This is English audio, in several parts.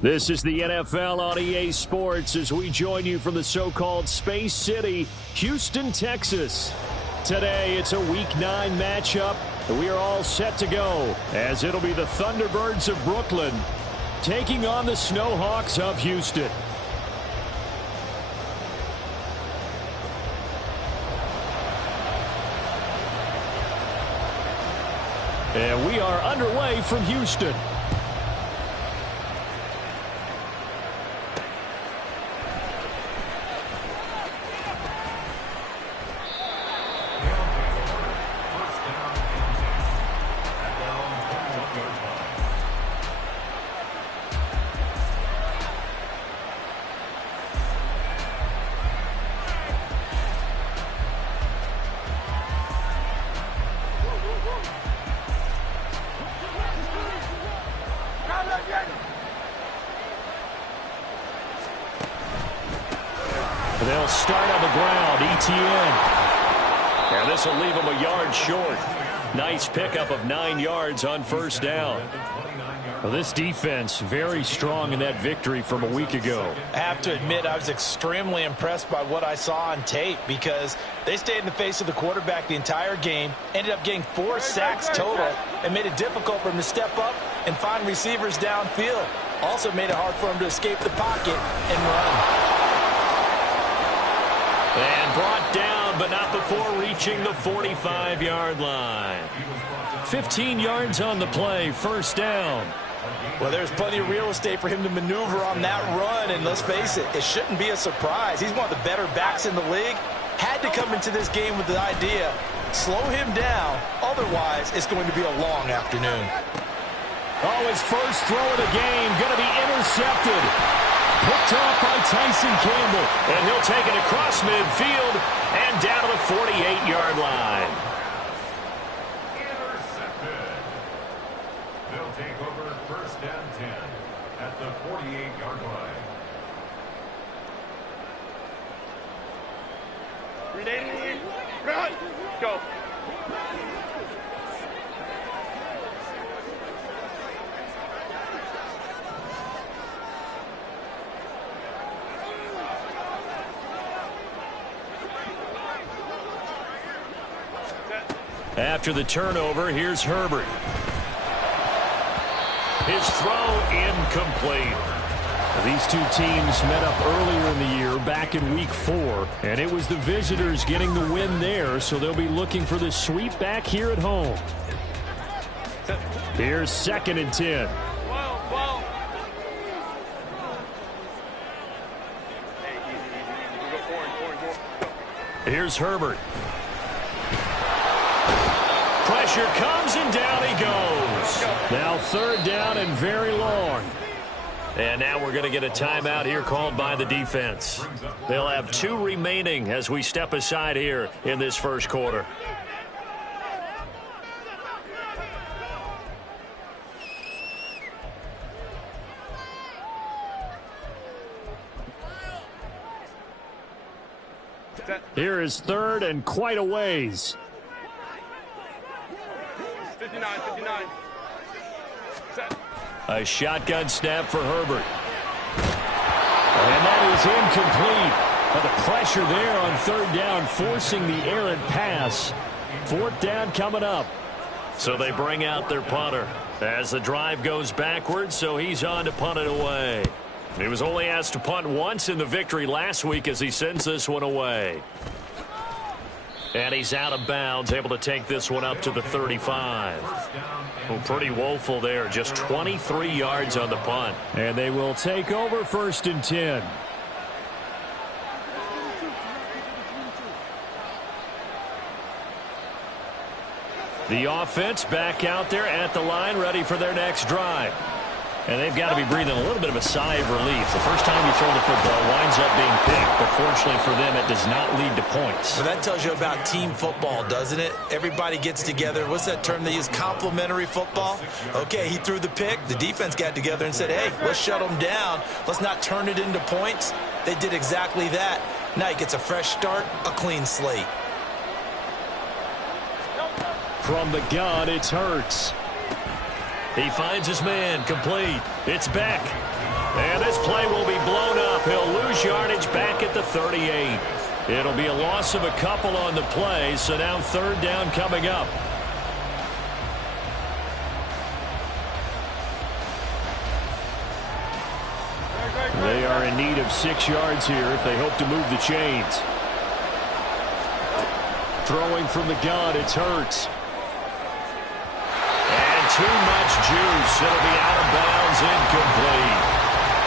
This is the NFL on EA Sports as we join you from the so-called Space City, Houston, Texas. Today, it's a Week 9 matchup, and we are all set to go as it'll be the Thunderbirds of Brooklyn taking on the Snowhawks of Houston. And we are underway from Houston. They'll start on the ground. ETN. And this will leave them a yard short. Nice pickup of 9 yards on first down. Well, this defense very strong in that victory from a week ago. I have to admit I was extremely impressed by what I saw on tape because they stayed in the face of the quarterback the entire game, ended up getting 4 sacks total, and made it difficult for him to step up and find receivers downfield. Also made it hard for him to escape the pocket and run. And brought down, but not before reaching the 45-yard line. 15 yards on the play, first down. Well, there's plenty of real estate for him to maneuver on that run, and let's face it, it shouldn't be a surprise. He's one of the better backs in the league. Had to come into this game with the idea, slow him down, otherwise it's going to be a long afternoon. Oh, his first throw of the game, going to be intercepted. Picked off by Tyson Campbell, and he'll take it across midfield and down to the 48-yard line. Intercepted. They'll take over first and 10 at the 48-yard line. Run! Go. After the turnover, here's Herbert. His throw incomplete. These two teams met up earlier in the year, back in Week 4, and it was the visitors getting the win there, so they'll be looking for the sweep back here at home. Here's 2nd and 10. Here's Herbert. Pressure comes, and down he goes. Now 3rd down and very long. And now we're going to get a timeout here called by the defense. They'll have 2 remaining as we step aside here in this first quarter. Here is 3rd and quite a ways. 59. Set. A shotgun snap for Herbert. And that is incomplete. But the pressure there on 3rd down, forcing the errant pass. 4th down coming up. So they bring out their punter as the drive goes backwards, so he's on to punt it away. He was only asked to punt once in the victory last week as he sends this one away. And he's out of bounds, able to take this one up to the 35. Well, pretty woeful there, just 23 yards on the punt. And they will take over 1st and 10. The offense back out there at the line, ready for their next drive. And they've got to be breathing a little bit of a sigh of relief. The first time you throw the football winds up being picked, but fortunately for them, it does not lead to points. Well, that tells you about team football, doesn't it? Everybody gets together. What's that term they use? Complementary football? Okay, he threw the pick. The defense got together and said, hey, let's shut them down. Let's not turn it into points. They did exactly that. Now he gets a fresh start, a clean slate. From the gun, it's Hurts. He finds his man, complete. It's Beck. And this play will be blown up. He'll lose yardage back at the 38. It'll be a loss of a couple on the play, so now third down coming up. They are in need of 6 yards here if they hope to move the chains. Throwing from the gun, it's Hurts. And too much juice. It'll be out of bounds, incomplete.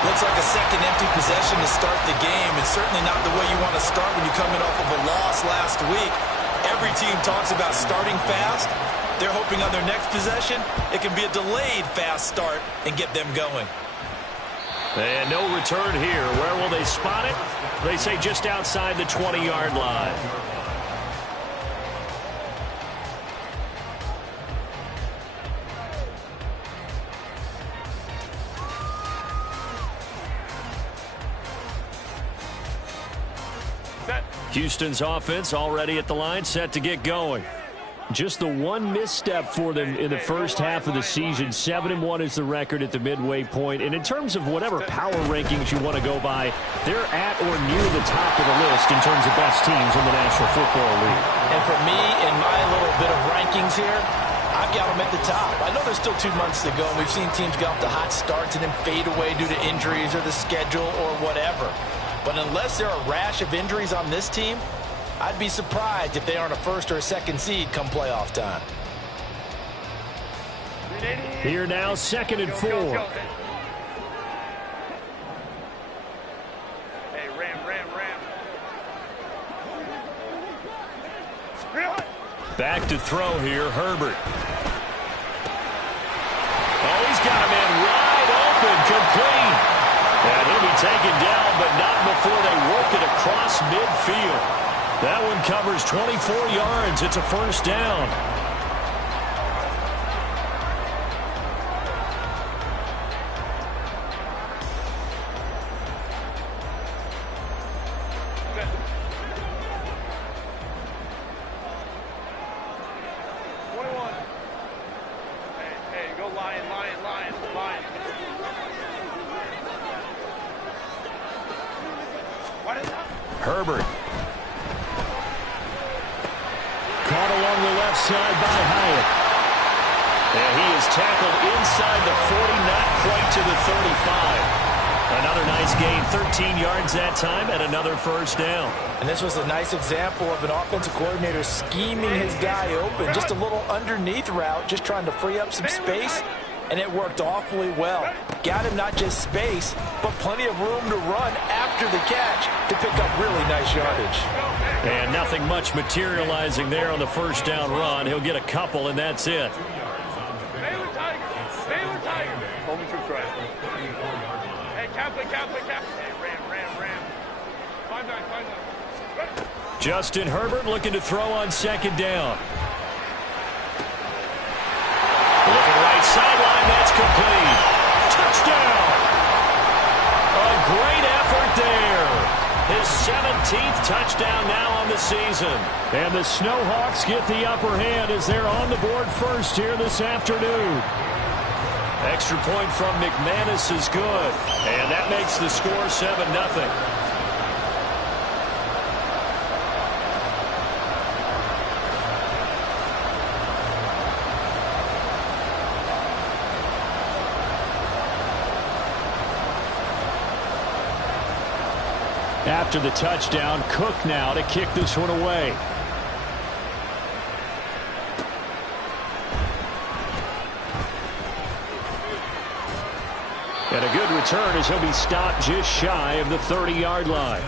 Looks like a second empty possession to start the game, and certainly not the way you want to start when you're coming off of a loss last week. Every team talks about starting fast. They're hoping on their next possession, it can be a delayed fast start and get them going. And no return here. Where will they spot it? They say just outside the 20-yard line. Houston's offense already at the line, set to get going. Just the one misstep for them in the first half of the season. 7-1 is the record at the midway point. And in terms of whatever power rankings you want to go by, they're at or near the top of the list in terms of best teams in the National Football League. And for me, in my little bit of rankings here, I've got them at the top. I know there's still 2 months to go, and we've seen teams get off to hot starts and then fade away due to injuries or the schedule or whatever. But unless there are a rash of injuries on this team, I'd be surprised if they aren't a first or a second seed come playoff time. Here now, 2nd and 4. Hey, ram. Back to throw here, Herbert. Oh, he's got a man wide open, complete. And he'll be taken down, but not before they work it across midfield. That one covers 24 yards. It's a first down. Hey, go lion. What is that? Herbert. Caught along the left side by Hyatt. And he is tackled inside the 40, not quite to the 35. Another nice gain, 13 yards that time, and another first down. And this was a nice example of an offensive coordinator scheming his guy open. Just a little underneath route, just trying to free up some space, and it worked awfully well. Got him not just space, but plenty of room to run after the catch to pick up really nice yardage. And nothing much materializing there on the first down run. He'll get a couple, and that's it. Baylor Tiger. Home troops right. Hey, Kaplan. Hey, ram. 5-9. Justin Herbert looking to throw on 2nd down. Looking right sideline, that's complete. Touchdown! A great effort there. His 17th touchdown now on the season. And the Snowhawks get the upper hand as they're on the board first here this afternoon. Extra point from McManus is good. And that makes the score 7-0. After the touchdown, Cook now to kick this one away. And a good return as he'll be stopped just shy of the 30-yard line.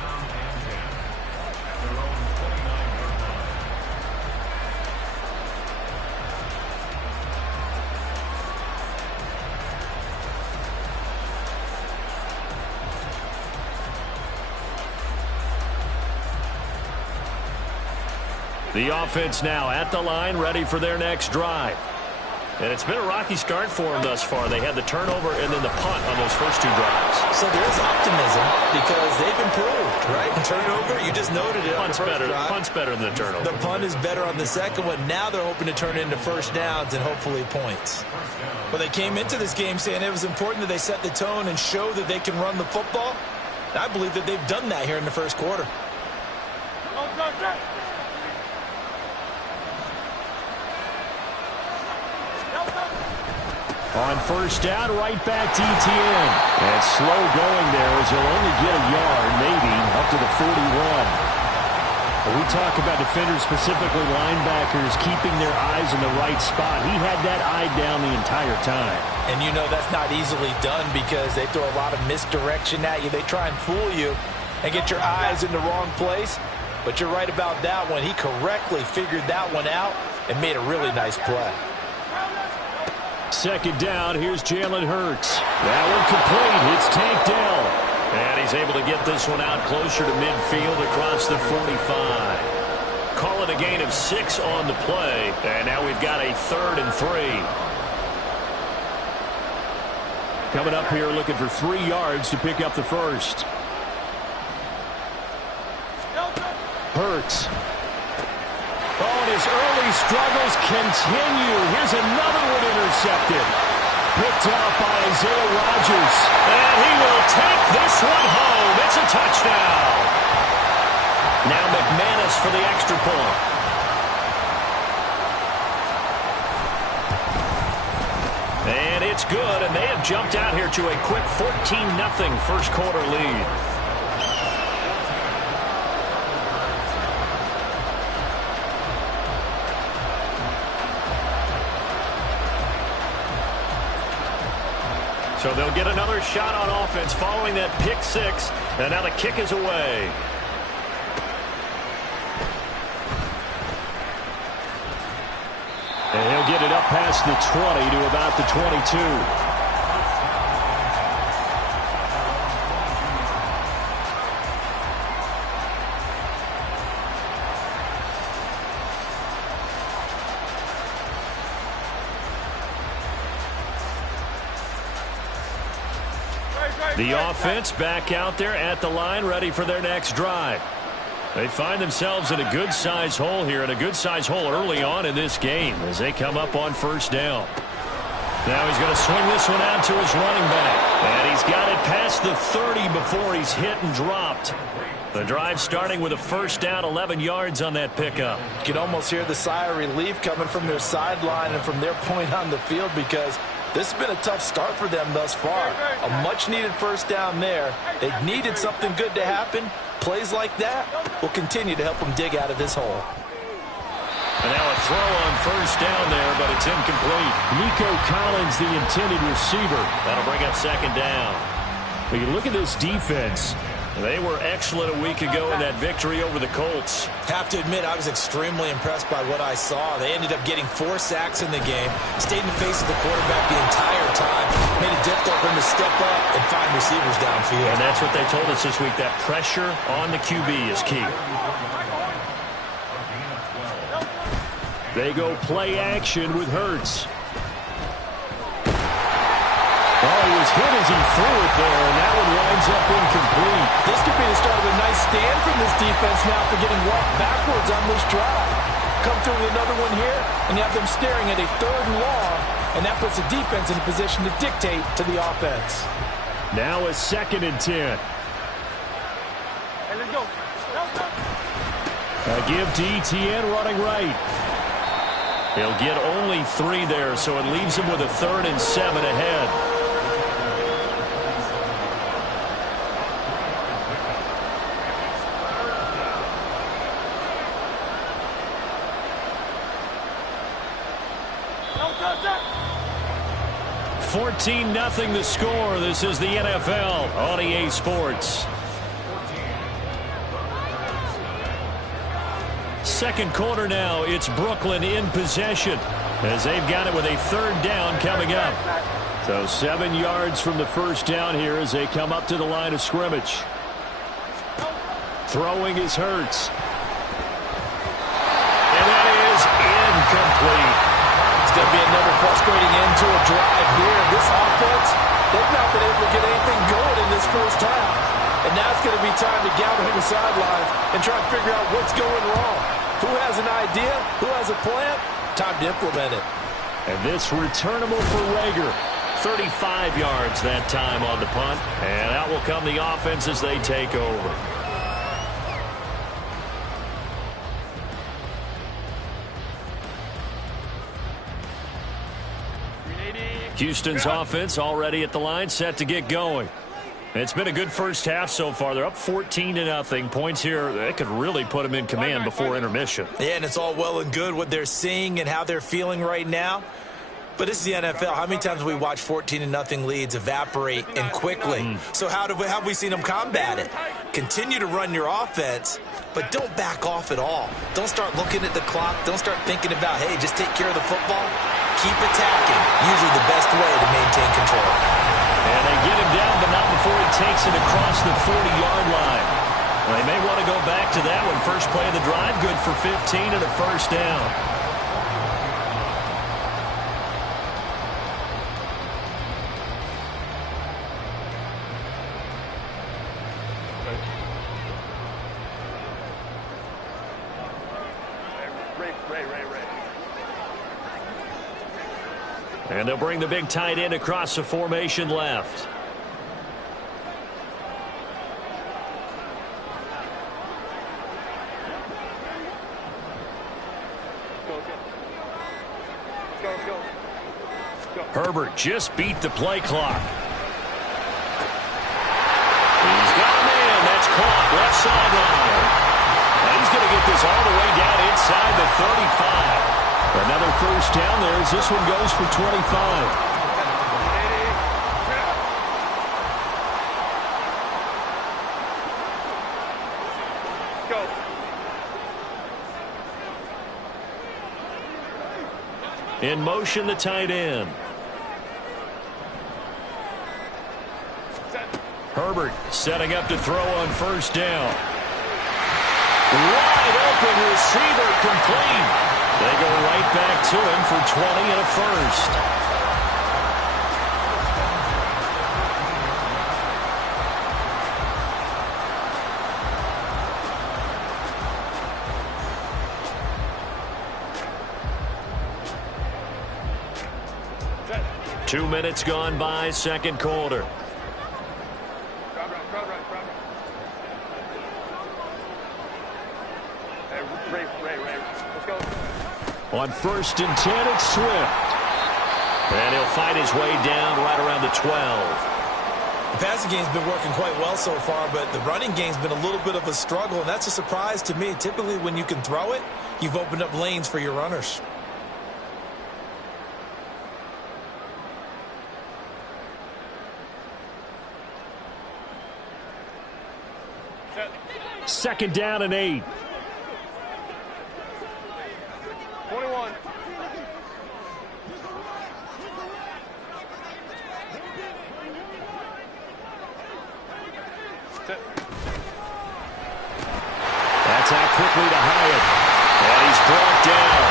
The offense now at the line, ready for their next drive. And it's been a rocky start for them thus far. They had the turnover and then the punt on those first 2 drives. So there's optimism because they've improved, right? Turnover, you just noted it. Punt's better. Punt's better than the turnover. The punt is better on the second one. Now they're hoping to turn it into first downs and hopefully points. But they came into this game saying it was important that they set the tone and show that they can run the football. And I believe that they've done that here in the first quarter. On first down, right back to Etienne. And slow going there as he'll only get a yard, maybe, up to the 41. When we talk about defenders, specifically linebackers, keeping their eyes in the right spot. He had that eye down the entire time. And you know that's not easily done because they throw a lot of misdirection at you. They try and fool you and get your eyes in the wrong place. But you're right about that one. He correctly figured that one out and made a really nice play. Second down, here's Jalen Hurts. That one complete. It's Tank Dell. And he's able to get this one out closer to midfield across the 45. Call it a gain of 6 on the play. And now we've got a 3rd and 3. Coming up here looking for 3 yards to pick up the first. Hurts. Oh, and his early struggles continue. Here's another one intercepted. Picked off by Isaiah Rodgers. And he will take this one home. It's a touchdown. Now McManus for the extra point. And it's good, and they have jumped out here to a quick 14-0 first quarter lead. So they'll get another shot on offense following that pick 6. And now the kick is away. And he'll get it up past the 20 to about the 22. The offense back out there at the line, ready for their next drive. They find themselves in a good-sized hole here, and a good-sized hole early on in this game as they come up on first down. Now he's going to swing this one out to his running back. And he's got it past the 30 before he's hit and dropped. The drive starting with a first down, 11 yards on that pickup. You can almost hear the sigh of relief coming from their sideline and from their point on the field because this has been a tough start for them thus far. A much-needed first down there. They needed something good to happen. Plays like that will continue to help them dig out of this hole. And now a throw on first down there, but it's incomplete. Nico Collins, the intended receiver. That'll bring up second down. When you look at this defense, they were excellent a week ago in that victory over the Colts. Have to admit, I was extremely impressed by what I saw. They ended up getting 4 sacks in the game, stayed in the face of the quarterback the entire time, made it difficult for him to step up and find receivers downfield. And that's what they told us this week, that pressure on the QB is key. They go play action with Hurts. Oh, he was hit as he threw it there, and that one winds up incomplete. This could be the start of a nice stand from this defense now for getting walked backwards on this drive. Come through with another one here, and you have them staring at a 3rd and long, and that puts the defense in a position to dictate to the offense. Now a 2nd and 10. Hey, let's go. A give to Etienne running right. He'll get only 3 there, so it leaves him with a 3rd and 7 ahead. No, 14-0 the score. This is the NFL on EA Sports. Second quarter now, it's Brooklyn in possession as they've got it with a 3rd down coming up. So 7 yards from the first down here as they come up to the line of scrimmage. Throwing is Hurts. And that is incomplete. It's going to be another orchestrating into a drive here. This offense, they've not been able to get anything going in this first half. And now it's going to be time to gather on the sidelines and try to figure out what's going wrong. Who has an idea? Who has a plan? Time to implement it. And this returnable for Rager. 35 yards that time on the punt. And out will come the offense as they take over. Houston's offense already at the line, set to get going. It's been a good first half so far. They're up 14-0. Points here, they could really put them in command before intermission. Yeah, and it's all well and good what they're seeing and how they're feeling right now. But this is the NFL. How many times have we watched 14-0 leads evaporate and quickly? So how have we seen them combat it? Continue to run your offense, but don't back off at all. Don't start looking at the clock. Don't start thinking about, hey, just take care of the football. Keep attacking. Usually the best way to maintain control. And they get him down, but not before he takes it across the 40-yard line. Well, they may want to go back to that one. First play of the drive, good for 15 and a first down. And they'll bring the big tight end across the formation left. Herbert just beat the play clock. He's got a man. That's caught left sideline. And he's going to get this all the way down inside the 35. Another first down there as this one goes for 25. In motion, the tight end. Herbert setting up to throw on first down. Wide open receiver complete. They go right back to him for 20 and a first. Two minutes gone by, second quarter. On 1st and 10, it's Swift. And he'll fight his way down right around the 12. The passing game's been working quite well so far, but the running game's been a little bit of a struggle, and that's a surprise to me. Typically, when you can throw it, you've opened up lanes for your runners. Second down and 8. 21. That's out quickly to Hyatt. And he's brought down.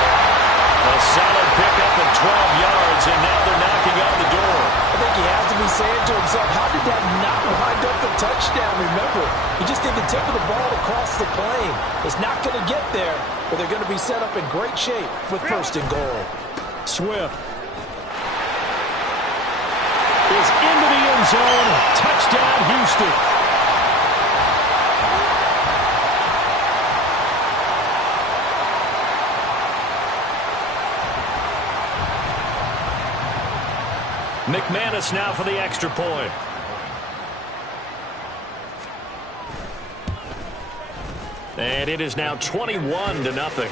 A solid pickup of 12 yards, and now they're knocking on the door. I think he has to be saying to himself, how did that not wind up a touchdown? Remember, he just did the tip of the ball across the plane. It's not going to get there, but they're going to be set up in great shape with first and goal. Swift is into the end zone. Touchdown, Houston. McManus now for the extra point. And it is now 21-0.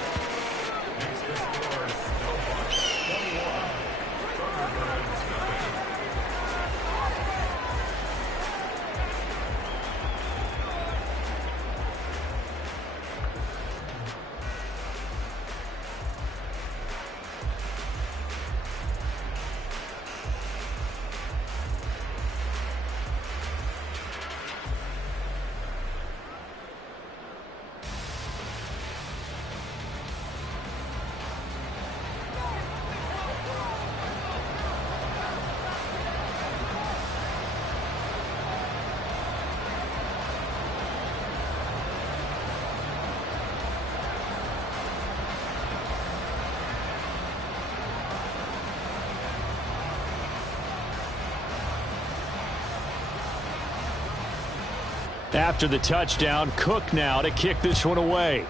After the touchdown, Cook now to kick this one away.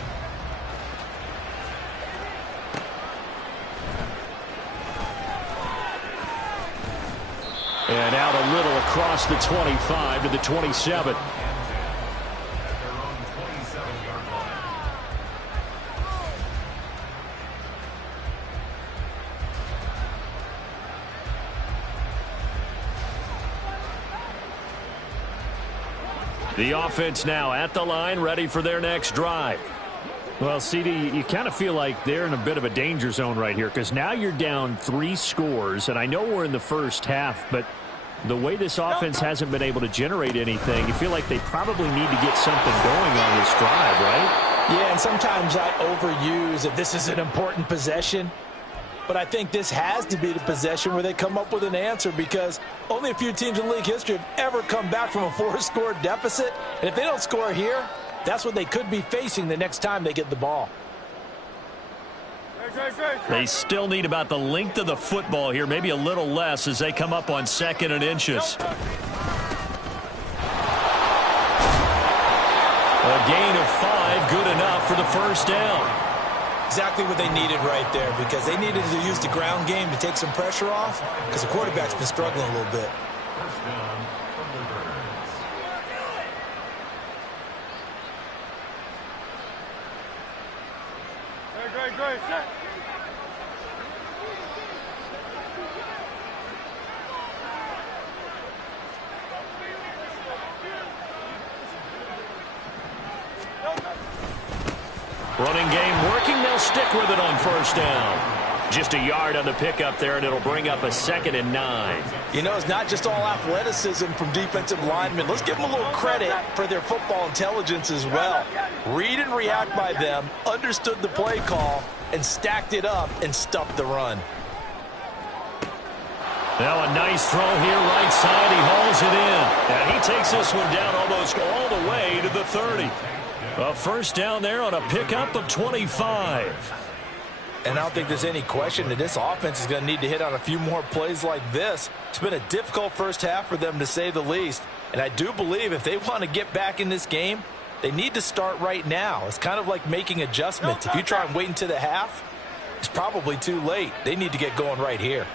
And out a little across the 25 to the 27. The offense now at the line, ready for their next drive. Well, CD, you kind of feel like they're in a bit of a danger zone right here because now you're down 3 scores, and I know we're in the first half, but the way this offense hasn't been able to generate anything, you feel like they probably need to get something going on this drive, right? Yeah, and sometimes I overuse if this is an important possession. But I think this has to be the possession where they come up with an answer because only a few teams in league history have ever come back from a 4-score deficit. And if they don't score here, that's what they could be facing the next time they get the ball. They still need about the length of the football here, maybe a little less as they come up on 2nd and inches. A gain of 5, good enough for the first down. Exactly what they needed right there because they needed to use the ground game to take some pressure off because the quarterback's been struggling a little bit. First down from the Birds. Great. Set. Running game working. They'll stick with it on first down. Just a yard on the pickup there, and it'll bring up a 2nd and 9. You know, it's not just all athleticism from defensive linemen. Let's give them a little credit for their football intelligence as well. Read and react by them, understood the play call, and stacked it up and stuffed the run. Now a nice throw here, right side. He hauls it in. And he takes this one down almost all the way to the 30. A first down there on a pickup of 25. And I don't think there's any question that this offense is going to need to hit on a few more plays like this. It's been a difficult first half for them, to say the least. And I do believe if they want to get back in this game, they need to start right now. It's kind of like making adjustments. If you try and wait until the half, it's probably too late. They need to get going right here.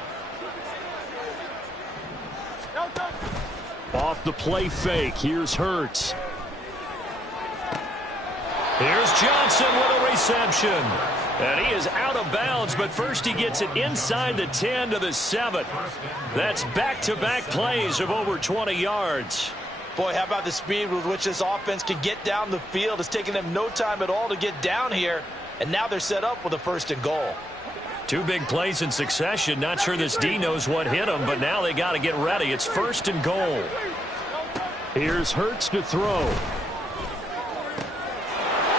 Off the play fake. Here's Hurts. Here's Johnson with a reception. And he is out of bounds, but first he gets it inside the 10 to the 7. That's back-to-back plays of over 20 yards. Boy, how about the speed with which this offense can get down the field? It's taken them no time at all to get down here, and now they're set up with a 1st and goal. 2 big plays in succession. Not sure this D knows what hit him, but now they got to get ready. It's 1st and goal. Here's Hurts to throw.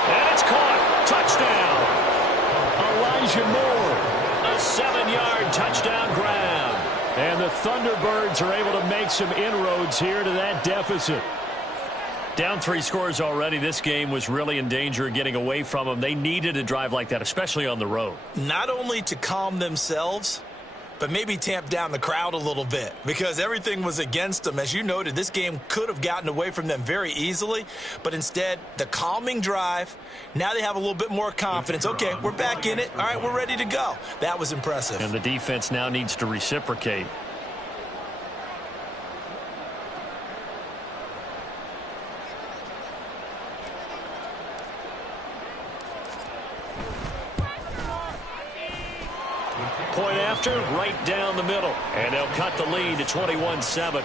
And it's caught. Touchdown. Elijah Moore. A 7-yard touchdown grab. And the Thunderbirds are able to make some inroads here to that deficit. Down 3 scores already. This game was really in danger of getting away from them. They needed a drive like that, especially on the road. Not only to calm themselves, but maybe tamp down the crowd a little bit because everything was against them. As you noted, this game could have gotten away from them very easily, but instead, the calming drive, now they have a little bit more confidence. Okay, we're back in it. All right, we're ready to go. That was impressive. And the defense now needs to reciprocate. Point after, right down the middle. And they'll cut the lead to 21-7.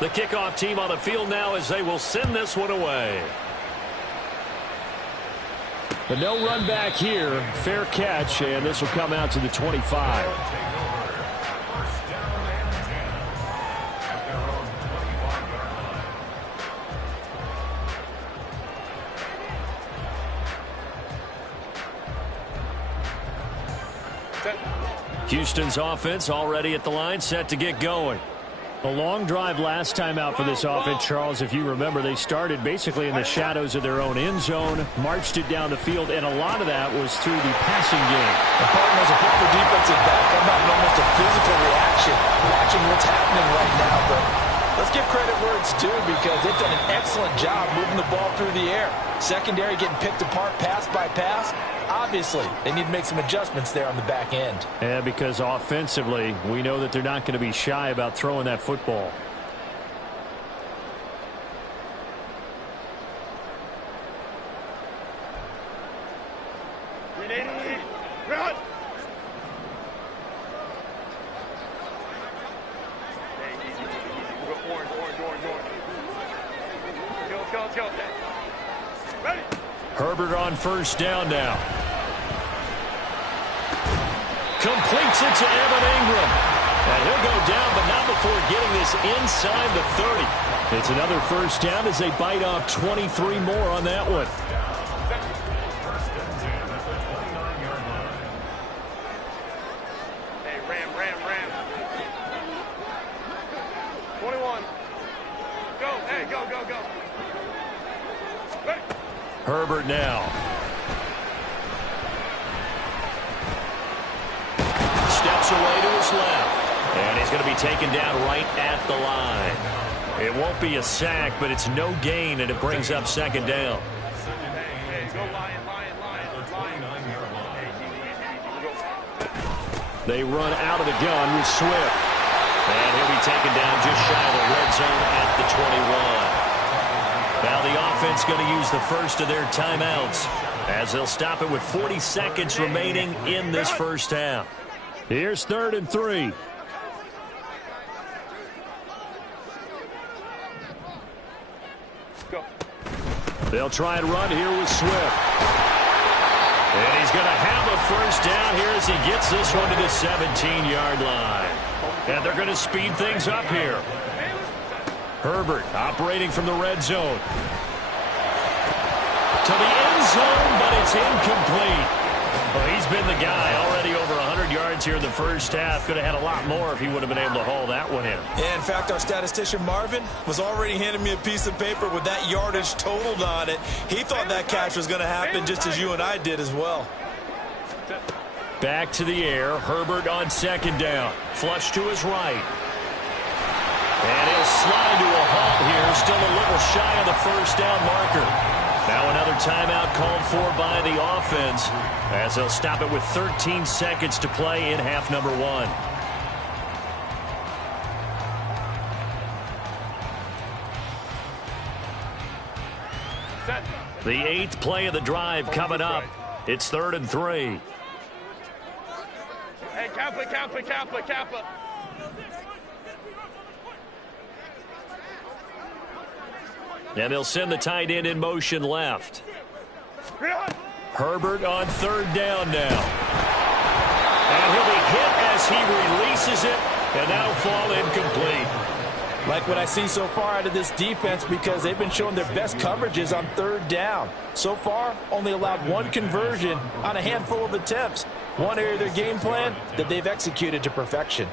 The kickoff team on the field now as they will send this one away. But no run back here. Fair catch, and this will come out to the 25. Houston's offense already at the line, set to get going. A long drive last time out for this offense, Charles. If you remember, they started basically in the shadows of their own end zone, marched it down the field, and a lot of that was through the passing game. The Cardinals, a former defensive back, I'm having almost a physical reaction watching what's happening right now. But let's give credit where it's due because they've done an excellent job moving the ball through the air. Secondary getting picked apart pass by pass. Obviously, they need to make some adjustments there on the back end. Yeah, because offensively, we know that they're not going to be shy about throwing that football. Run! Go. Ready? Herbert on first down now. Completes it to Evan Ingram. And he'll go down, but not before getting this inside the 30. It's another first down as they bite off 23 more on that one. First and 10 at the 29-yard line. Hey, Ram. 21. Go. Hey, go. Ready? Herbert now. Steps away to his left. And he's going to be taken down right at the line. It won't be a sack, but it's no gain, and it brings up second down. Hey, go Lion. At the 29-yard line. They run out of the gun with Swift. And he'll be taken down just shy of the red zone at the 21. Now the offense going to use the first of their timeouts as they'll stop it with 40 seconds remaining in this first half. Here's 3rd and 3. Go. They'll try and run here with Swift. And he's going to have a first down here as he gets this one to the 17-yard line. And they're going to speed things up here. Herbert operating from the red zone. To the end zone, but it's incomplete. Well, he's been the guy already over 100 yards here in the first half. Could have had a lot more if he would have been able to haul that one in. Yeah, in fact, our statistician Marvin was already handing me a piece of paper with that yardage totaled on it. He thought that catch was going to happen just as you and I did as well. Back to the air. Herbert on second down. Flush to his right. And he'll slide to a halt here. Still a little shy of the first down marker. Now another timeout called for by the offense as they'll stop it with 13 seconds to play in half number 1. The 8th play of the drive coming up. It's 3rd and 3. Hey, Kappa. And they'll send the tight end in motion left. Herbert on 3rd down now. And he'll be hit as he releases it, and that'll fall incomplete. Like what I see so far out of this defense because they've been showing their best coverages on 3rd down. So far, only allowed one conversion on a handful of attempts. One area of their game plan that they've executed to perfection.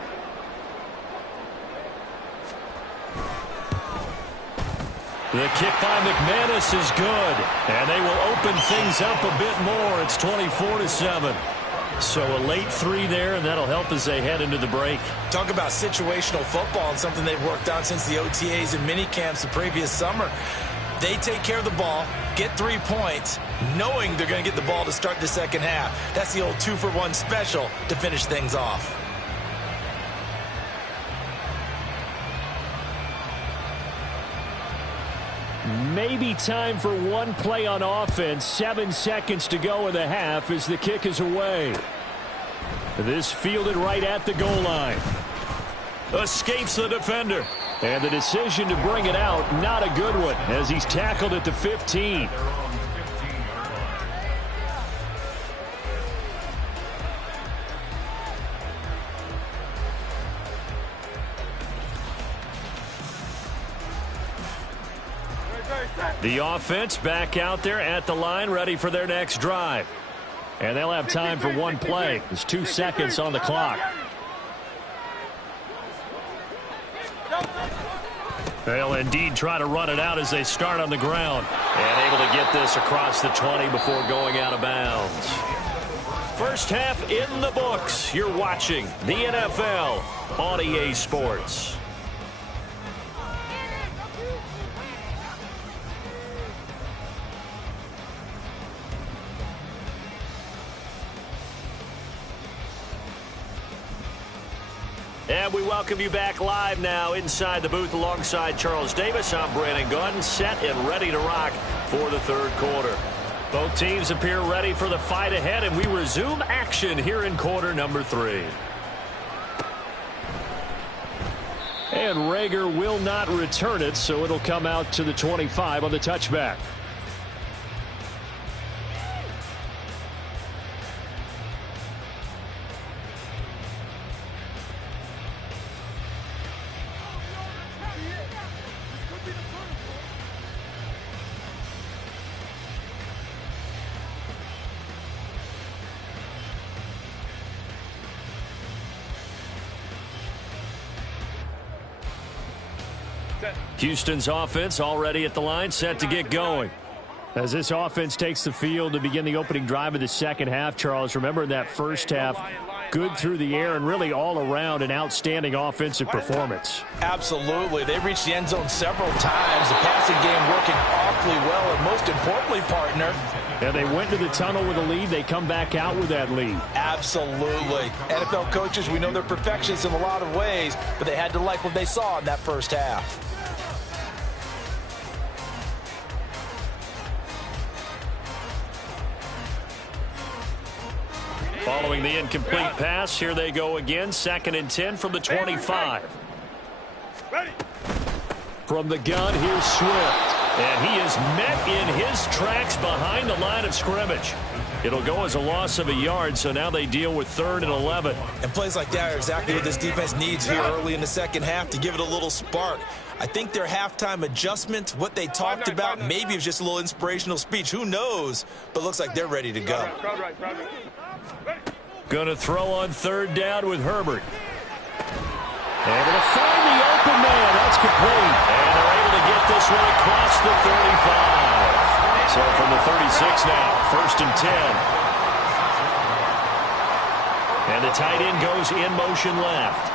The kick by McManus is good, and they will open things up a bit more. It's 24-7. So a late 3 there, and that'll help as they head into the break. Talk about situational football and something they've worked on since the OTAs and mini camps the previous summer. They take care of the ball, get 3 points, knowing they're going to get the ball to start the second half. That's the old 2-for-1 special to finish things off. Maybe time for one play on offense. 7 seconds to go in the half as the kick is away. This fielded right at the goal line. Escapes the defender. And the decision to bring it out, not a good one, as he's tackled at the 15. The offense back out there at the line, ready for their next drive. And they'll have time for one play. There's 2 seconds on the clock. They'll indeed try to run it out as they start on the ground. And able to get this across the 20 before going out of bounds. First half in the books. You're watching the NFL on EA Sports. And we welcome you back live now inside the booth alongside Charles Davis. I'm Brandon Gunn, set and ready to rock for the third quarter. Both teams appear ready for the fight ahead, and we resume action here in quarter number 3. And Rager will not return it, so it'll come out to the 25 on the touchback. Houston's offense already at the line, set to get going. As this offense takes the field to begin the opening drive of the second half, Charles, remember in that first half, good through the air and really all around an outstanding offensive performance. Absolutely. They reached the end zone several times. The passing game working awfully well, and most importantly, partner. And they went to the tunnel with a lead. They come back out with that lead. Absolutely. NFL coaches, we know they're perfectionists in a lot of ways, but they had to like what they saw in that first half. Following the incomplete pass, here they go again. 2nd and 10 from the 25. Ready. From the gun, here's Swift. And he is met in his tracks behind the line of scrimmage. It'll go as a loss of a yard, so now they deal with 3rd and 11. And plays like that are exactly what this defense needs here early in the second half to give it a little spark. I think their halftime adjustment, what they talked about, maybe it was just a little inspirational speech. Who knows? But looks like they're ready to go. Crowd right. Going to throw on 3rd down with Herbert. Able to find the open man. That's complete. And they're able to get this one across the 35. So from the 36 now, 1st and 10. And the tight end goes in motion left.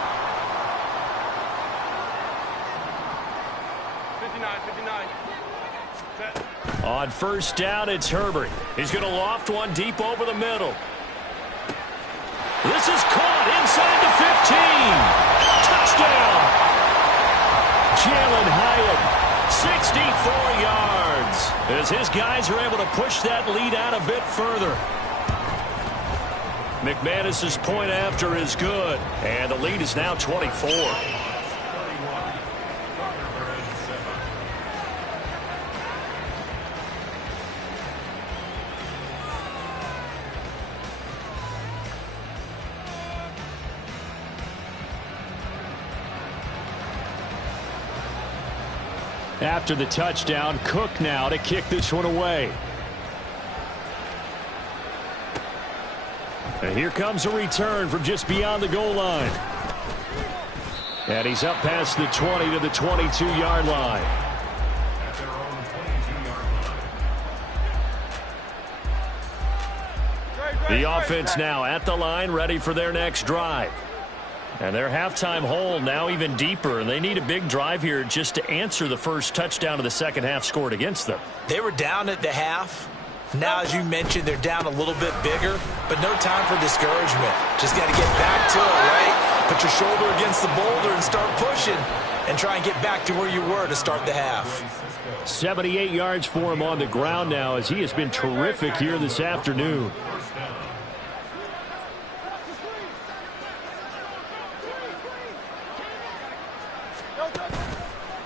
59. Set. On 1st down, it's Herbert. He's going to loft one deep over the middle. This is caught inside the 15. Touchdown. Jalen Hyatt, 64 yards. As his guys are able to push that lead out a bit further. McManus's point after is good. And the lead is now 24. After the touchdown, Cook now to kick this one away. And here comes a return from just beyond the goal line. And he's up past the 20 to the 22-yard line. At their own 22-yard line. The offense now at the line, ready for their next drive. And their halftime hole now even deeper. And they need a big drive here just to answer the first touchdown of the second half scored against them. They were down at the half. Now, as you mentioned, they're down a little bit bigger, but no time for discouragement. Just got to get back to it, right? Put your shoulder against the boulder and start pushing and try and get back to where you were to start the half. 78 yards for him on the ground now as he has been terrific here this afternoon.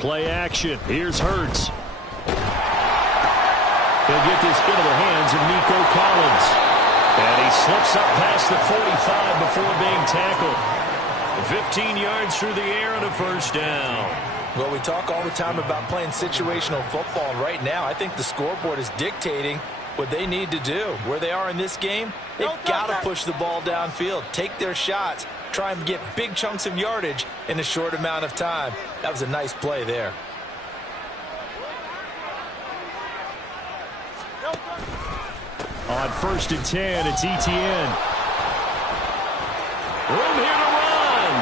Play action. Here's Hurts. He'll get this into the hands of Nico Collins. And he slips up past the 45 before being tackled. 15 yards through the air and a first down. Well, we talk all the time about playing situational football. Right now, I think the scoreboard is dictating what they need to do. Where they are in this game, they've got to push the ball downfield, take their shots, try and get big chunks of yardage in a short amount of time. That was a nice play there. On 1st and 10, it's Etienne. Room here to run.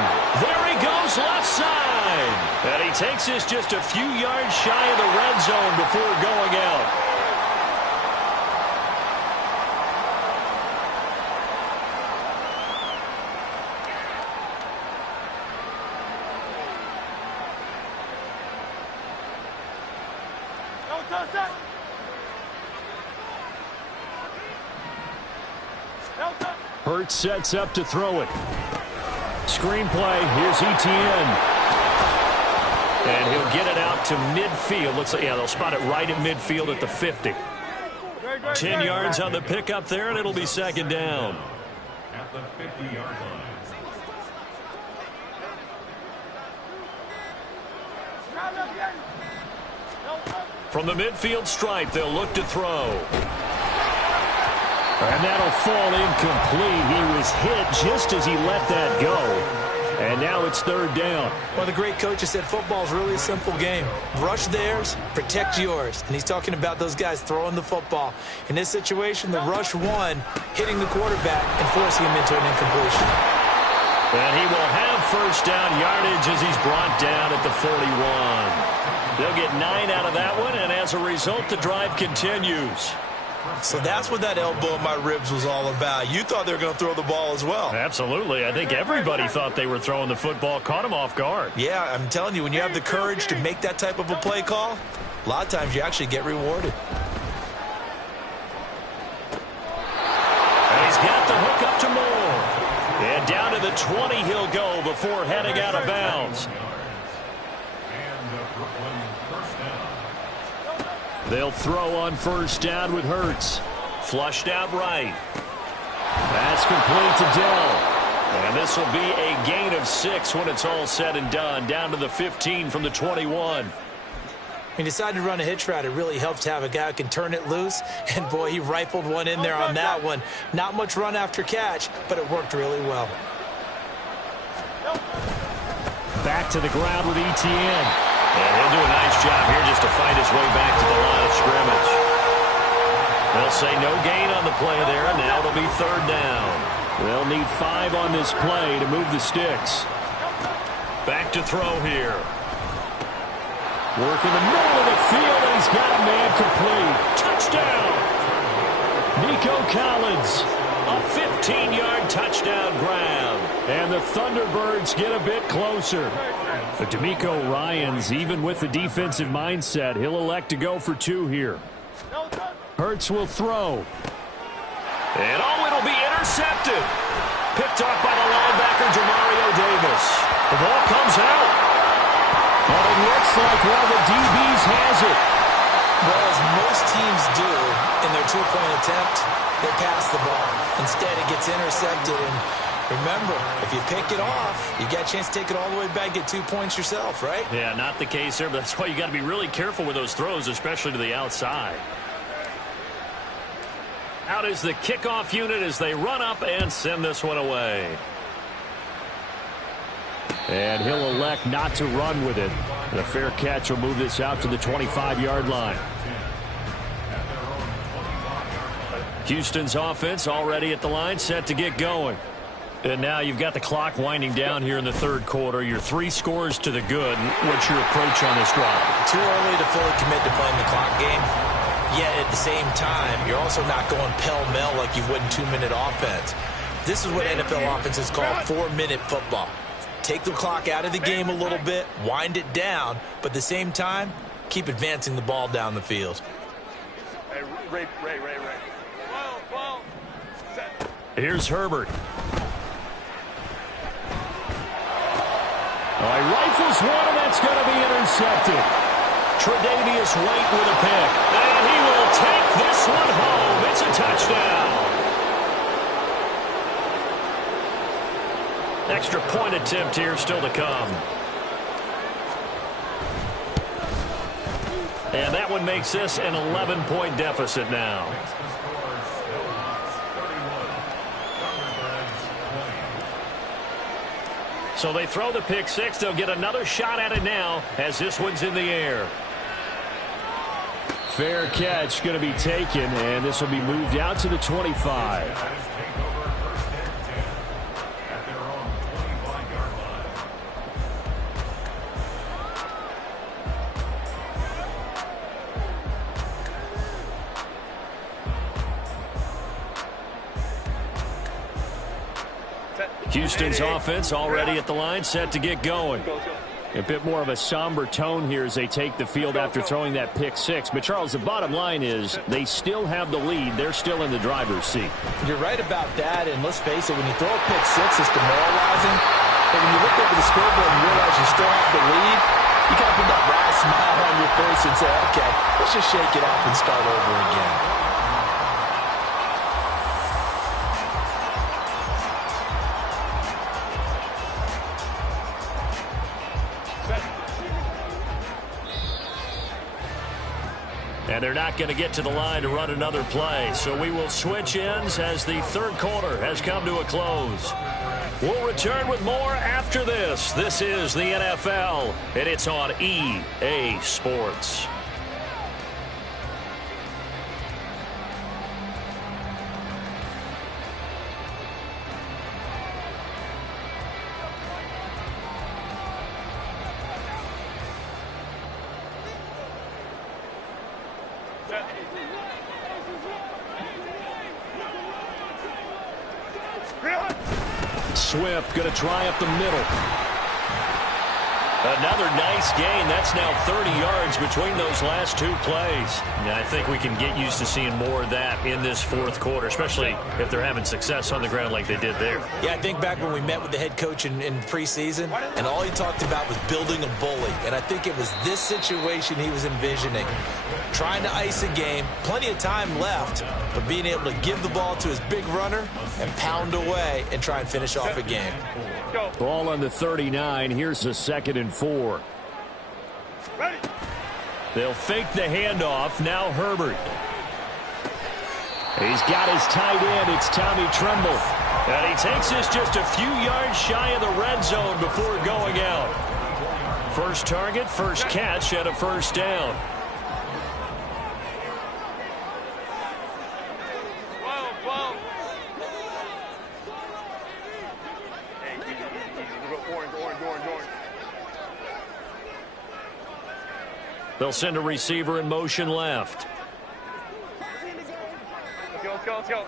There he goes left side. And he takes this just a few yards shy of the red zone before going out. Hurts sets up to throw it. Screenplay. Here's Etienne. And he'll get it out to midfield. Looks like, yeah, they'll spot it right at midfield at the 50. 10 yards on the pickup there, and it'll be 2nd down. At the 50-yard line. From the midfield stripe, they'll look to throw. And that'll fall incomplete. He was hit just as he let that go. And now it's 3rd down. Well, the great coach has said football is really a simple game. Rush theirs, protect yours. And he's talking about those guys throwing the football. In this situation, the rush one, hitting the quarterback and forcing him into an incompletion. And he will have 1st down yardage as he's brought down at the 41. They'll get 9 out of that one, and as a result, the drive continues. So that's what that elbow in my ribs was all about. You thought they were going to throw the ball as well. Absolutely. I think everybody thought they were throwing the football, caught him off guard. Yeah, I'm telling you, when you have the courage to make that type of a play call, a lot of times you actually get rewarded. And he's got the hook up to Moore. And down to the 20 he'll go before heading out of bounds. They'll throw on 1st down with Hurts. Flushed out right. That's complete to Dell. And this will be a gain of 6 when it's all said and done. Down to the 15 from the 21. He decided to run a hitch route. It really helps to have a guy who can turn it loose. And, boy, he rifled one in there on that one. Not much run after catch, but it worked really well. Back to the ground with Etienne. And he'll do a nice job here just to fight his way back to the line of scrimmage. They'll say no gain on the play there, and now it'll be 3rd down. They'll need 5 on this play to move the sticks. Back to throw here. Work in the middle of the field, and he's got a man complete. Touchdown! Nico Collins, a 15-yard touchdown grab. And the Thunderbirds get a bit closer. But DeMeco Ryans, even with the defensive mindset, he'll elect to go for 2 here. Hurts will throw. And it'll be intercepted. Picked off by the linebacker, Jamario Davis. The ball comes out. And it looks like one of the DBs has it. Well, as most teams do in their 2-point attempt, they pass the ball. Instead, it gets intercepted. And remember, if you pick it off, you got a chance to take it all the way back, get 2 points yourself, right? Yeah, not the case there, but that's why you got to be really careful with those throws, especially to the outside. Out is the kickoff unit as they run up and send this one away. And he'll elect not to run with it. And a fair catch will move this out to the 25-yard line. Houston's offense already at the line, set to get going. And now you've got the clock winding down here in the 3rd quarter. You're 3 scores to the good. What's your approach on this drive? Too early to fully commit to playing the clock game. Yet at the same time, you're also not going pell-mell like you would in 2-minute offense. This is what NFL offenses call 4-minute football. Take the clock out of the game a little bit, wind it down, but at the same time, keep advancing the ball down the field. Hey, Ray. Well, Here's Herbert. He rifles one, and that's going to be intercepted. Tre'Davious White with a pick. And he will take this one home. It's a touchdown. Extra point attempt here still to come. And that one makes this an 11-point deficit now. So they throw the pick 6. They'll get another shot at it now as this one's in the air. Fair catch going to be taken, and this will be moved out to the 25. Houston's offense already at the line, set to get going. A bit more of a somber tone here as they take the field after throwing that pick six. But, Charles, the bottom line is they still have the lead. They're still in the driver's seat. You're right about that, and let's face it, when you throw a pick six, it's demoralizing. But when you look over the scoreboard and realize you still have the lead, you kind of put that wry smile on your face and say, okay, let's just shake it off and start over again. And they're not going to get to the line to run another play. So we will switch ends as the third quarter has come to a close. We'll return with more after this. This is the NFL, and it's on EA Sports. Swift going to try up the middle. Another nice gain. That's now 30 yards between those last two plays. Yeah, I think we can get used to seeing more of that in this fourth quarter, especially if they're having success on the ground like they did there. Yeah, I think back when we met with the head coach in preseason, and all he talked about was building a bully. And I think it was this situation he was envisioning. Trying to ice a game, plenty of time left, but being able to give the ball to his big runner and pound away and try and finish off a game. Ball on the 39. Here's a 2nd and 4. Ready. They'll fake the handoff. Now Herbert. He's got his tight end. It's Tommy Tremble. And he takes this just a few yards shy of the red zone before going out. First target, first catch, and a first down. They'll send a receiver in motion left. Let's go, let's go.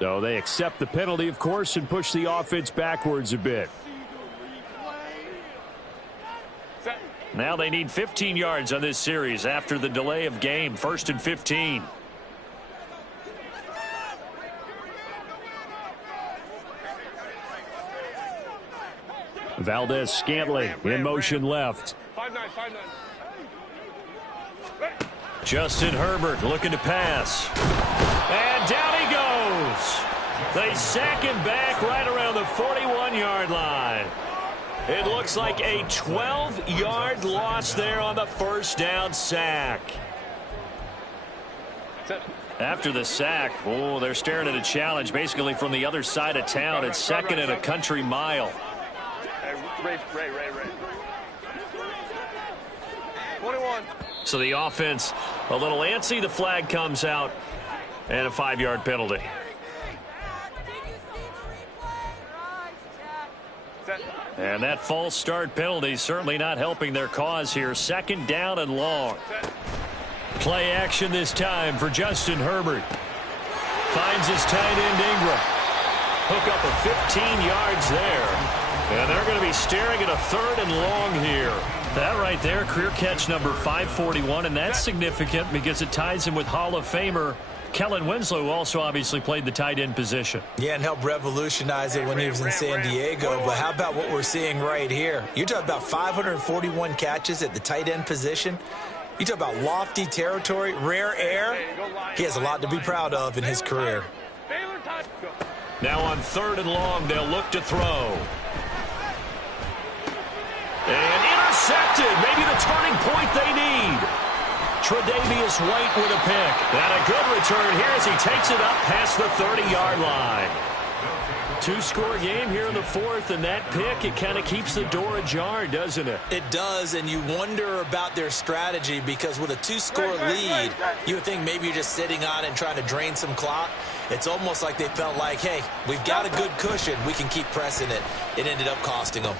So they accept the penalty, of course, and push the offense backwards a bit. Now they need 15 yards on this series after the delay of game. 1st and 15. Valdez-Scantling in motion left. 5-9. Justin Herbert looking to pass. And down he goes. They sack him back right around the 41-yard line. It looks like a 12-yard loss there on the first down sack. After the sack, they're staring at a challenge basically from the other side of town. It's 2nd and a country mile. Ray. 21. So the offense a little antsy. The flag comes out and a 5-yard penalty. And that false start penalty certainly not helping their cause here. 2nd down and long. Play action this time for Justin Herbert. Finds his tight end Ingram. Hook up of 15 yards there. And they're going to be staring at a 3rd and long here. That right there, career catch number 541, and that's significant because it ties him with Hall of Famer Kellen Winslow, who also obviously played the tight end position. Yeah, and helped revolutionize it when he was in San Diego. But how about what we're seeing right here? You're talking about 541 catches at the tight end position. You talk about lofty territory, rare air. He has a lot to be proud of in his career. Now on 3rd and long, they'll look to throw. And intercepted. Maybe the turning point they need. Tre'Davious White with a pick. And a good return here as he takes it up past the 30-yard line. Two-score game here in the fourth, and that pick, it kind of keeps the door ajar, doesn't it? It does, and you wonder about their strategy because with a two-score lead, you would think maybe you're just sitting on it and trying to drain some clock. It's almost like they felt like, hey, we've got a good cushion. We can keep pressing it. It ended up costing them.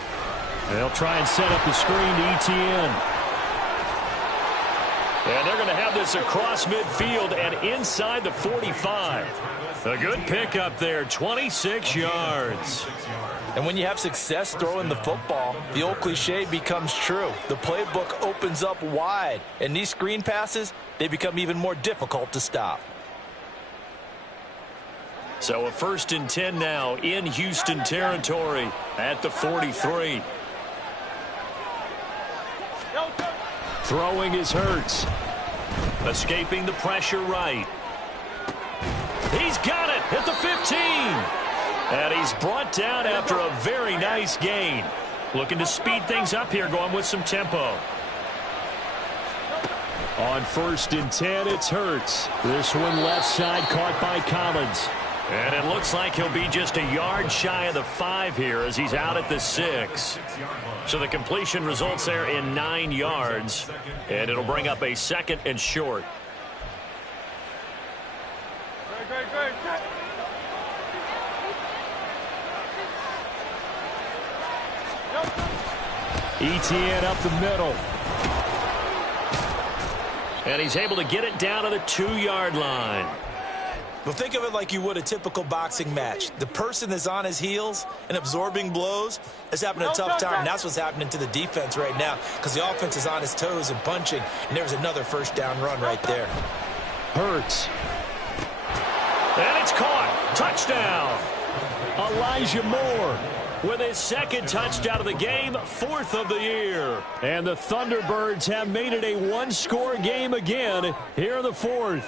They'll try and set up the screen to Etienne. And they're going to have this across midfield and inside the 45. A good pickup there, 26 yards. And when you have success throwing the football, the old cliche becomes true. The playbook opens up wide, and these screen passes, they become even more difficult to stop. So a 1st and 10 now in Houston territory at the 43. Throwing is Hurts. Escaping the pressure right. He's got it at the 15. And he's brought down after a very nice gain. Looking to speed things up here, going with some tempo. On 1st and 10, it's Hurts. This one left side caught by Collins. And it looks like he'll be just a yard shy of the 5 here as he's out at the 6. So the completion results there in 9 yards. And it'll bring up a 2nd and short. Etienne up the middle. And he's able to get it down to the 2-yard line. Well, think of it like you would a typical boxing match. The person that's on his heels and absorbing blows is having a tough time. And that's what's happening to the defense right now because the offense is on his toes and punching. And there's another 1st down run right there. Hurts. And it's caught. Touchdown. Elijah Moore with his 2nd touchdown of the game, 4th of the year. And the Thunderbirds have made it a 1-score game again here in the 4th.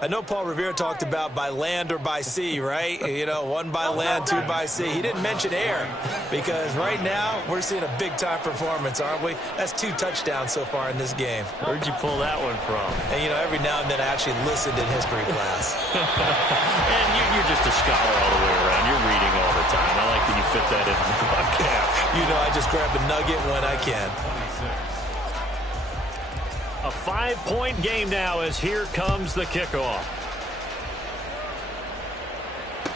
I know Paul Revere talked about by land or by sea, right? You know, 1 by land, 2 by sea. He didn't mention air because right now we're seeing a big-time performance, aren't we? That's 2 touchdowns so far in this game. Where'd you pull that one from? And, you know, every now and then I actually listened in history class. And you're just a scholar all the way around. You're reading all the time. I like that you fit that into the podcast. You know, I just grab a nugget when I can. A 5-point game now as here comes the kickoff.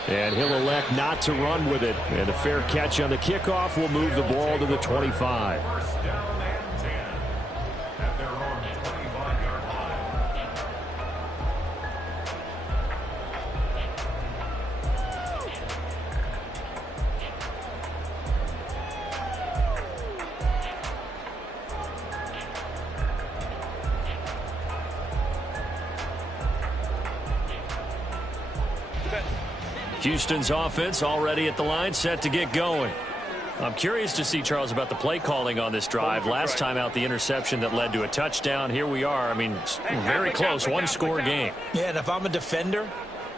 And he'll elect not to run with it. And a fair catch on the kickoff will move the ball to the 25. 1st down and 10 at their own 25-yard line. Houston's offense already at the line, set to get going. I'm curious to see, Charles, about the play calling on this drive. Last time out, the interception that led to a touchdown. Here we are. I mean, very close, 1-score game. Yeah, and if I'm a defender,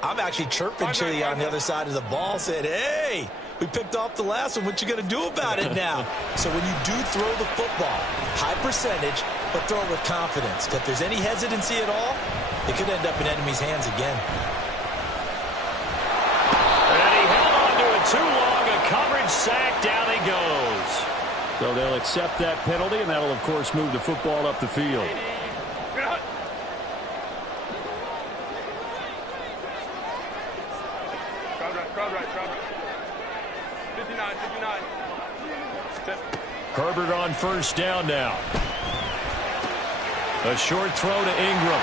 I'm actually chirping to you on the other side of the ball, said, hey, we picked off the last one. What you going to do about it now? So when you do throw the football, high percentage, but throw it with confidence. If there's any hesitancy at all, it could end up in enemy's hands again. Too long, a coverage sack, down he goes. So they'll accept that penalty, and that'll, of course, move the football up the field. Crowd right. 59. Herbert on 1st down now. A short throw to Ingram.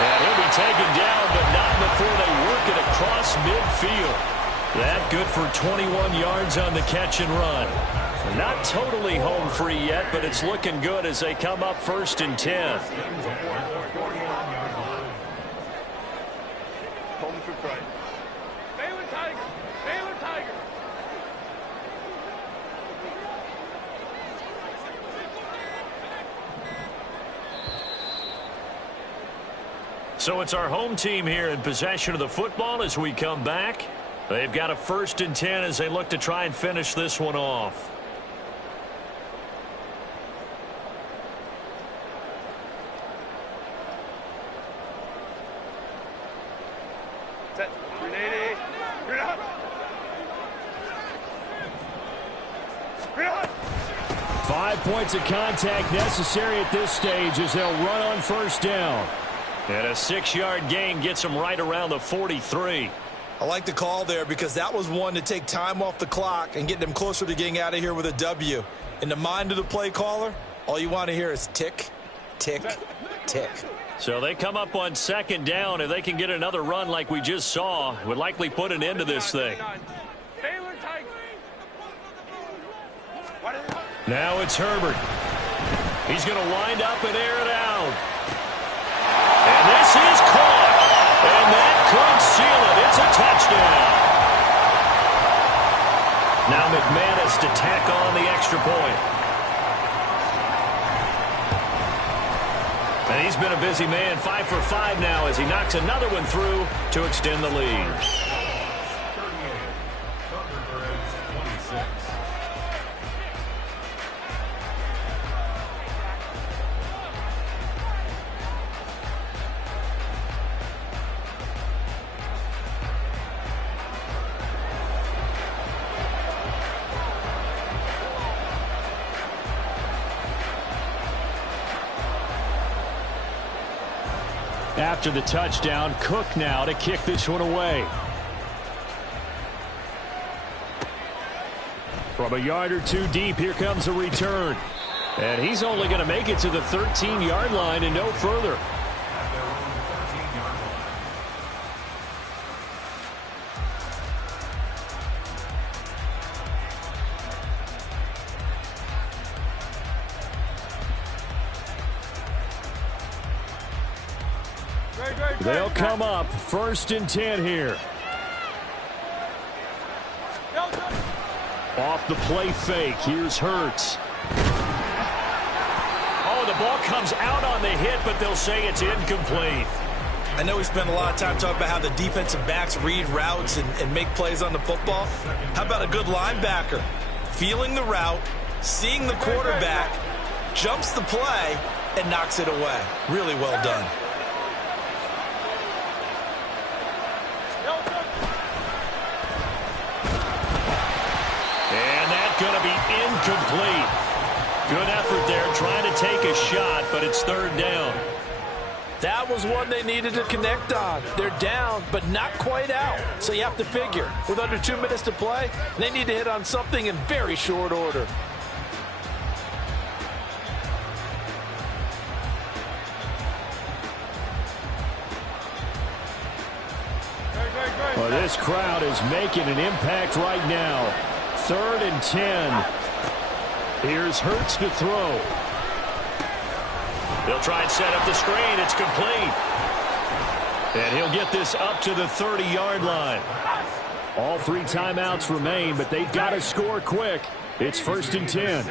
And he'll be taken down, but not before they work it across midfield. That good for 21 yards on the catch and run. Not totally home free yet, but it's looking good as they come up 1st and 10. Baylor Tiger. So it's our home team here in possession of the football as we come back. They've got a 1st and 10 as they look to try and finish this one off. Set. 380. 5 points of contact necessary at this stage as they'll run on first down. And a 6-yard gain gets them right around the 43. I like the call there because that was one to take time off the clock and get them closer to getting out of here with a W. In the mind of the play caller, all you want to hear is tick, tick, tick. So they come up on second down. If they can get another run like we just saw, would likely put an end to this thing. Now it's Herbert. He's going to wind up and air it out. And this is caught. And that could seal it. It's a touchdown. Now McManus to tack on the extra point. And he's been a busy man, 5 for 5 now as he knocks another one through to extend the lead. 38. Thunderbirds 26. After the touchdown, Cook now to kick this one away. From a yard or two deep, here comes a return. And he's only going to make it to the 13-yard line and no further. At their own 13-yard line. They'll come up 1st and 10 here. Off the play fake. Here's Hurts. Oh, the ball comes out on the hit, but they'll say it's incomplete. I know we spent a lot of time talking about how the defensive backs read routes and make plays on the football. How about a good linebacker? Feeling the route, seeing the quarterback, jumps the play, and knocks it away. Really well done. Going to be incomplete. Good effort there trying to take a shot, but it's 3rd down. That was one they needed to connect on. They're down, but not quite out. So you have to figure, with under 2 minutes to play, they need to hit on something in very short order. Well, this crowd is making an impact right now. 3rd and 10. Here's Hurts to throw. They'll try and set up the screen. It's complete. And he'll get this up to the 30-yard line. All 3 timeouts remain, but they've got to score quick. It's 1st and 10.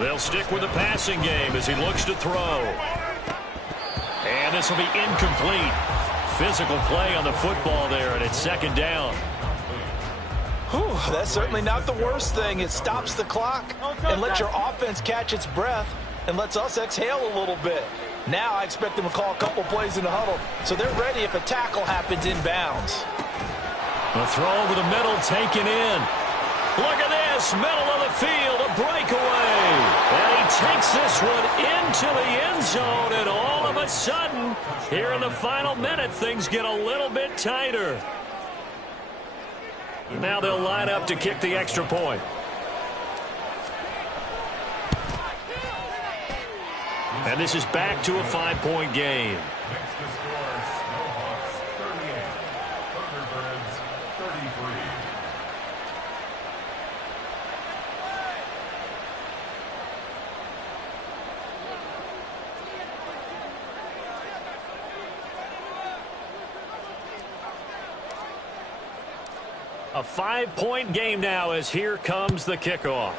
They'll stick with the passing game as he looks to throw. And this will be incomplete. Physical play on the football there, and it's 2nd down. Whew, that's certainly not the worst thing. It stops the clock and lets your offense catch its breath and lets us exhale a little bit. Now I expect them to call a couple plays in the huddle so they're ready if a tackle happens inbounds. A throw over the middle taken in. Look at this, middle of the field, a breakaway. And he takes this one into the end zone, and all of a sudden, here in the final minute, things get a little bit tighter. Now they'll line up to kick the extra point. And this is back to a 5-point game. Next to score, Snowhawks 38. Thunderbirds 33. A 5-point game now as here comes the kickoff.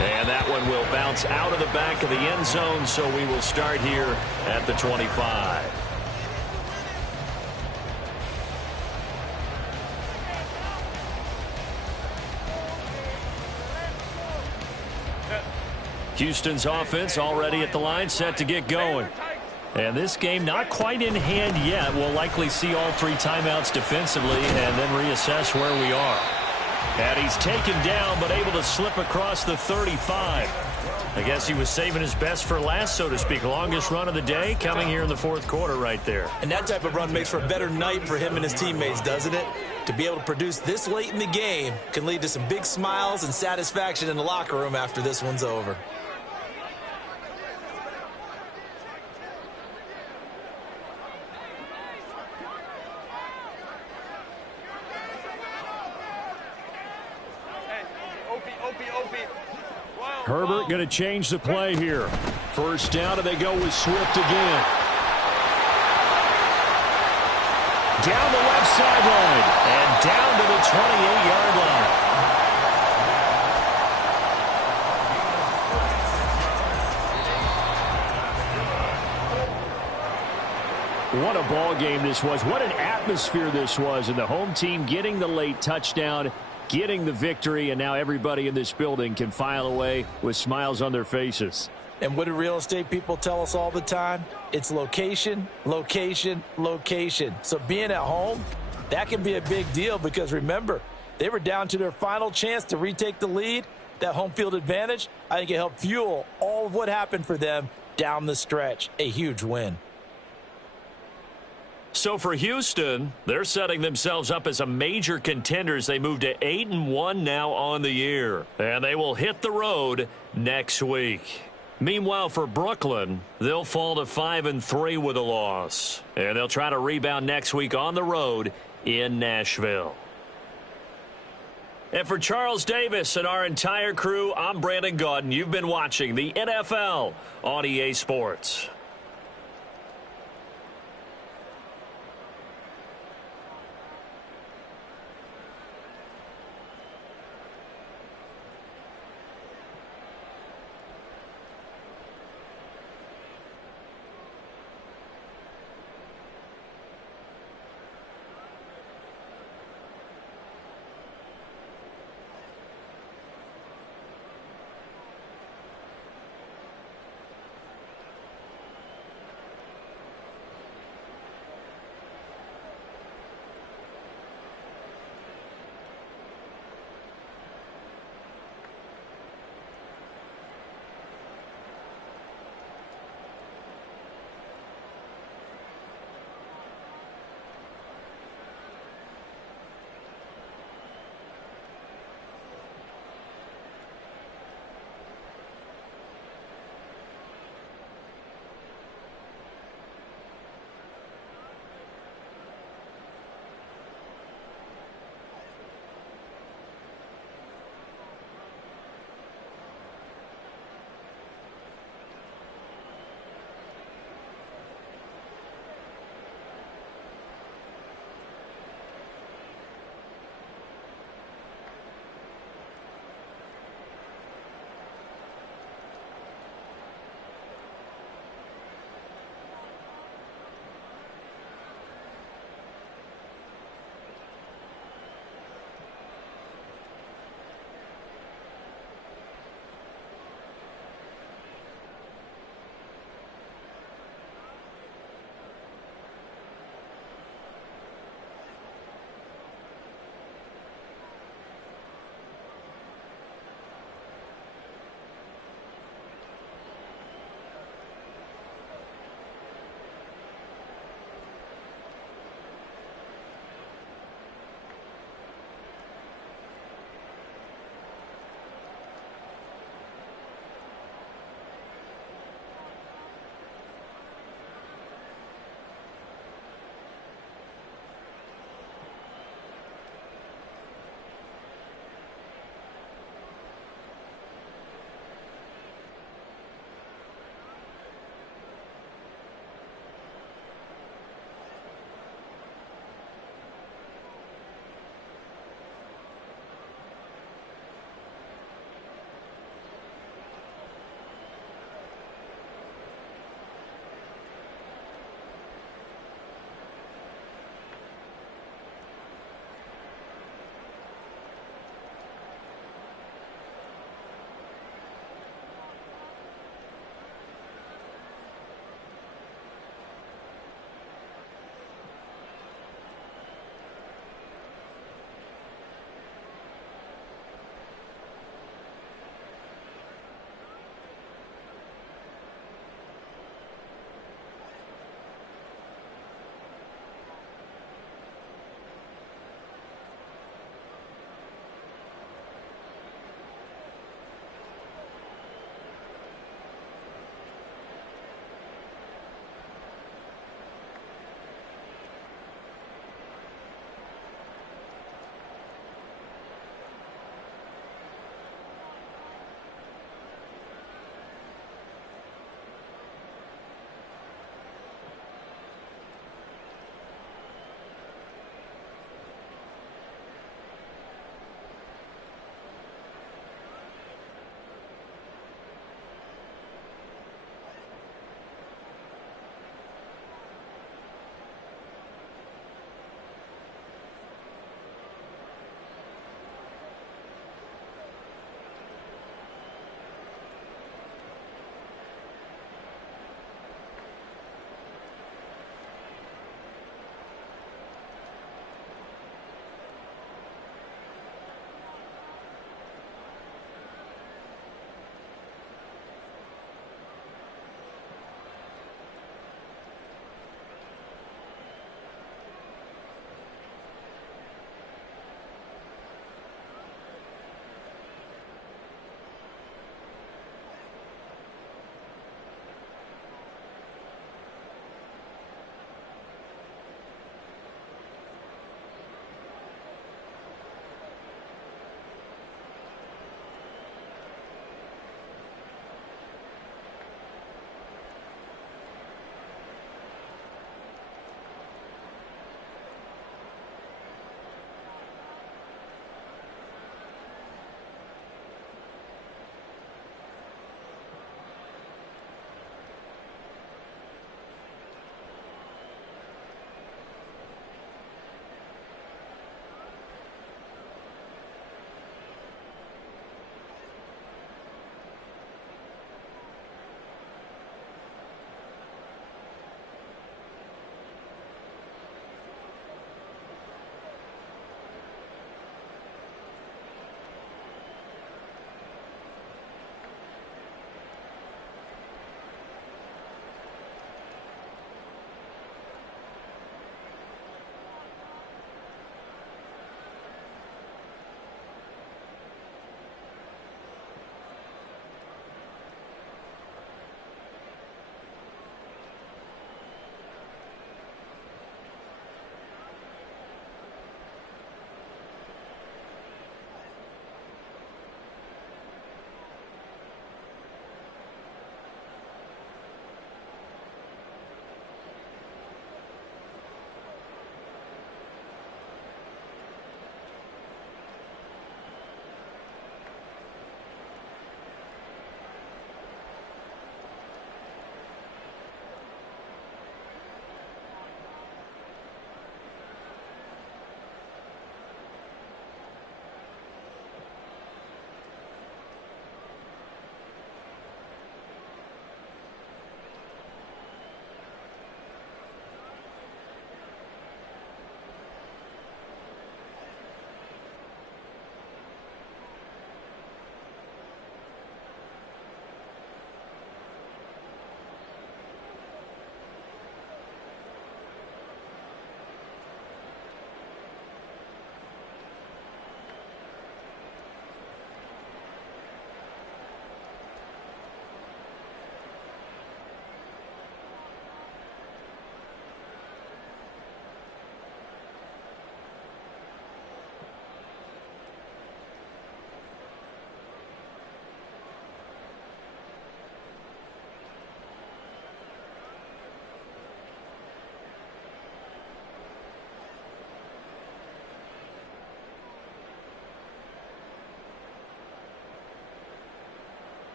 And that one will bounce out of the back of the end zone, so we will start here at the 25. Houston's offense already at the line, set to get going. And this game not quite in hand yet. We'll likely see all 3 timeouts defensively and then reassess where we are. And he's taken down but able to slip across the 35. I guess he was saving his best for last, so to speak. Longest run of the day coming here in the 4th quarter right there. And that type of run makes for a better night for him and his teammates, doesn't it? To be able to produce this late in the game can lead to some big smiles and satisfaction in the locker room after this one's over. Herbert going to change the play here. First down, and they go with Swift again. Down the left sideline and down to the 28-yard line. What a ball game this was. What an atmosphere this was. And the home team getting the late touchdown, getting the victory, and now everybody in this building can file away with smiles on their faces. And what do real estate people tell us all the time? It's location, location, location. So being at home, that can be a big deal because, remember, they were down to their final chance to retake the lead. That home field advantage, I think it helped fuel all of what happened for them down the stretch. A huge win. So for Houston, they're setting themselves up as a major contenders. They move to 8-1 now on the year, and they will hit the road next week. Meanwhile, for Brooklyn, they'll fall to 5-3 with a loss, and they'll try to rebound next week on the road in Nashville. And for Charles Davis and our entire crew, I'm Brandon Gaudin. You've been watching the NFL on EA Sports.